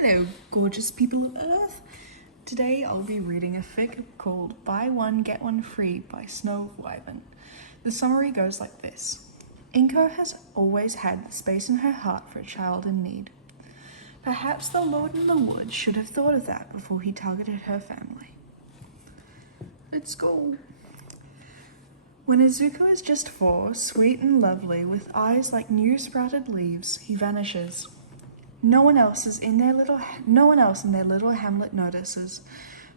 Hello, gorgeous people of Earth. Today I'll be reading a fic called Buy One, Get One Free by Snow Wyvern. The summary goes like this. Inko has always had space in her heart for a child in need. Perhaps the Lord in the Woods should have thought of that before he targeted her family. Let's go. When Izuku is just 4, sweet and lovely, with eyes like new sprouted leaves, he vanishes. No one else in their little hamlet notices,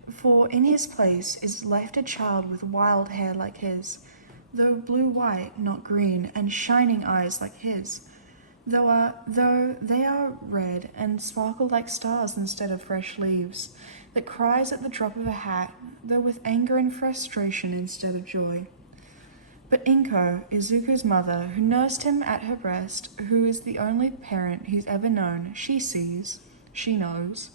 for in his place is left a child with wild hair like his, though blue-white, not green, and shining eyes like his, though they are red and sparkle like stars instead of fresh leaves, that cries at the drop of a hat, though with anger and frustration instead of joy. But Inko, Izuku's mother, who nursed him at her breast, who is the only parent he's ever known, she sees, she knows.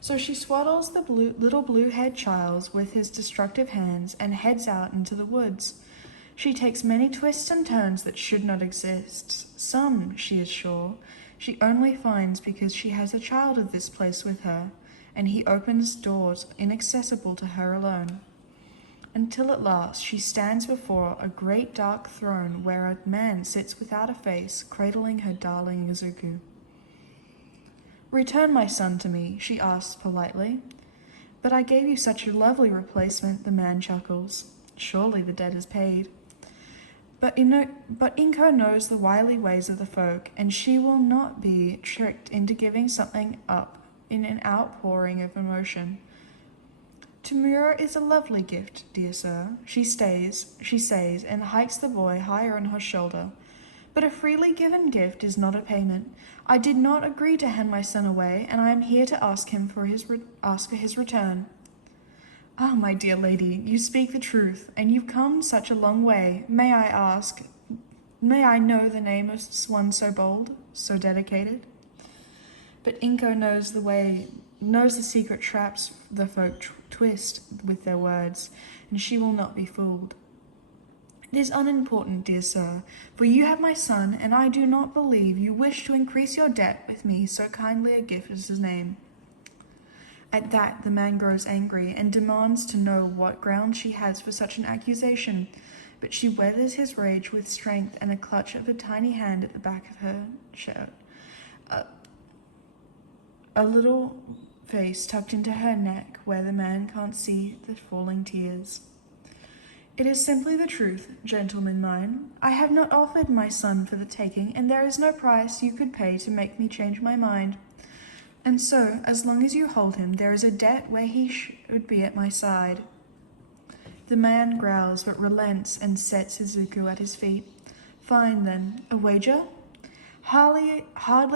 So she swaddles the little blue-haired child with his destructive hands and heads out into the woods. She takes many twists and turns that should not exist. Some, she is sure, she only finds because she has a child of this place with her, and he opens doors inaccessible to her alone. Until at last she stands before a great dark throne where a man sits without a face, cradling her darling Izuku. "Return my son to me," she asks politely. "But I gave you such a lovely replacement," the man chuckles. "Surely the debt is paid." But Inko knows the wily ways of the folk, and she will not be tricked into giving something up in an outpouring of emotion. "Tamura is a lovely gift, dear sir," she says, and hikes the boy higher on her shoulder. "But a freely given gift is not a payment. I did not agree to hand my son away, and I am here to ask for his return." "Ah, my dear lady, you speak the truth, and you've come such a long way. May I know the name of one so bold, so dedicated?" But Inko knows the secret traps the folk twist with their words, and she will not be fooled. "It is unimportant, dear sir, for you have my son, and I do not believe you wish to increase your debt with me so kindly a gift as his name." At that, the man grows angry and demands to know what ground she has for such an accusation, but she weathers his rage with strength and a clutch of a tiny hand at the back of her shirt. A little face tucked into her neck where the man can't see the falling tears. "It is simply the truth, gentlemen mine. I have not offered my son for the taking, and there is no price you could pay to make me change my mind. And so, as long as you hold him, there is a debt where he should be at my side." The man growls but relents and sets Izuku at his feet. "Fine then, a wager? Hardly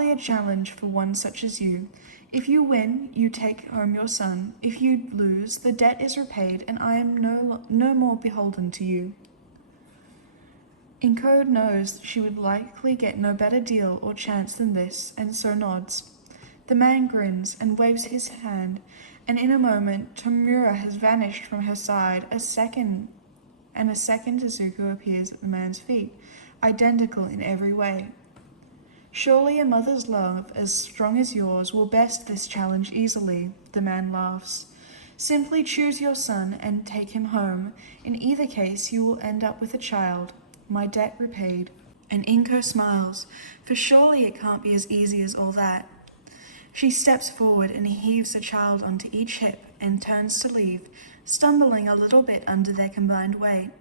a challenge for one such as you. If you win, you take home your son. If you lose, the debt is repaid, and I am no more beholden to you." Inko knows she would likely get no better deal or chance than this, and so nods. The man grins and waves his hand, and in a moment Tamura has vanished from her side. A second Izuku appears at the man's feet, identical in every way. "Surely a mother's love as strong as yours will best this challenge easily," the man laughs. "Simply choose your son and take him home. In either case you will end up with a child, my debt repaid." And Inko smiles, for surely it can't be as easy as all that. She steps forward and heaves the child onto each hip and turns to leave, stumbling a little bit under their combined weight.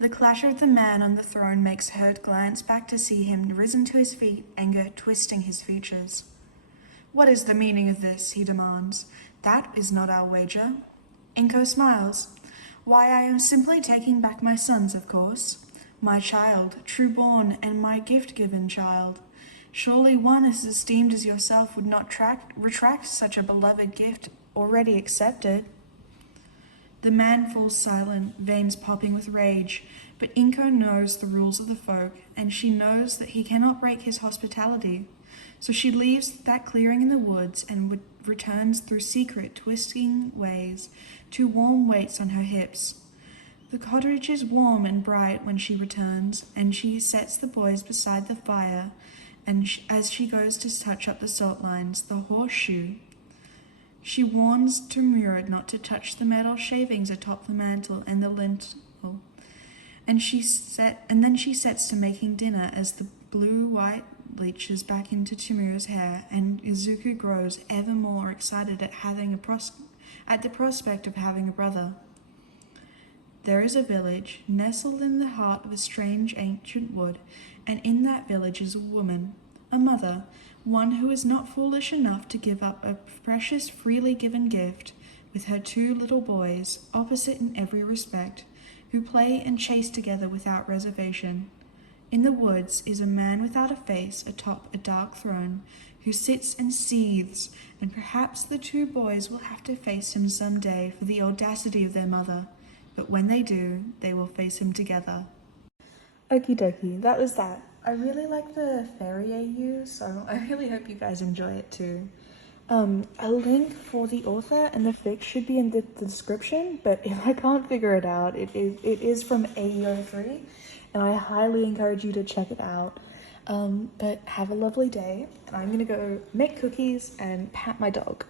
The clatter of the man on the throne makes her glance back to see him risen to his feet, anger twisting his features. "What is the meaning of this?" he demands. "That is not our wager." Inko smiles. "Why, I am simply taking back my sons, of course. My child, true-born, and my gift-given child. Surely one as esteemed as yourself would not retract such a beloved gift already accepted." The man falls silent, veins popping with rage, but Inko knows the rules of the folk, and she knows that he cannot break his hospitality. So she leaves that clearing in the woods and returns through secret, twisting ways, two warm weights on her hips. The cottage is warm and bright when she returns, and she sets the boys beside the fire, and as she goes to touch up the salt lines, the horseshoe. She warns Tamura not to touch the metal shavings atop the mantle and the lintel, and then she sets to making dinner as the blue-white leeches back into Tamura's hair, and Izuku grows ever more excited at the prospect of having a brother. There is a village, nestled in the heart of a strange ancient wood, and in that village is a woman, a mother, one who is not foolish enough to give up a precious, freely given gift, with her 2 little boys, opposite in every respect, who play and chase together without reservation. In the woods is a man without a face atop a dark throne, who sits and seethes, and perhaps the 2 boys will have to face him some day for the audacity of their mother, but when they do, they will face him together. Okie dokie, that was that. I really like the fairy AU, so I really hope you guys enjoy it too. A link for the author and the fic should be in the description, but if I can't figure it out, it is from AEO3, and I highly encourage you to check it out. But have a lovely day, and I'm gonna go make cookies and pat my dog.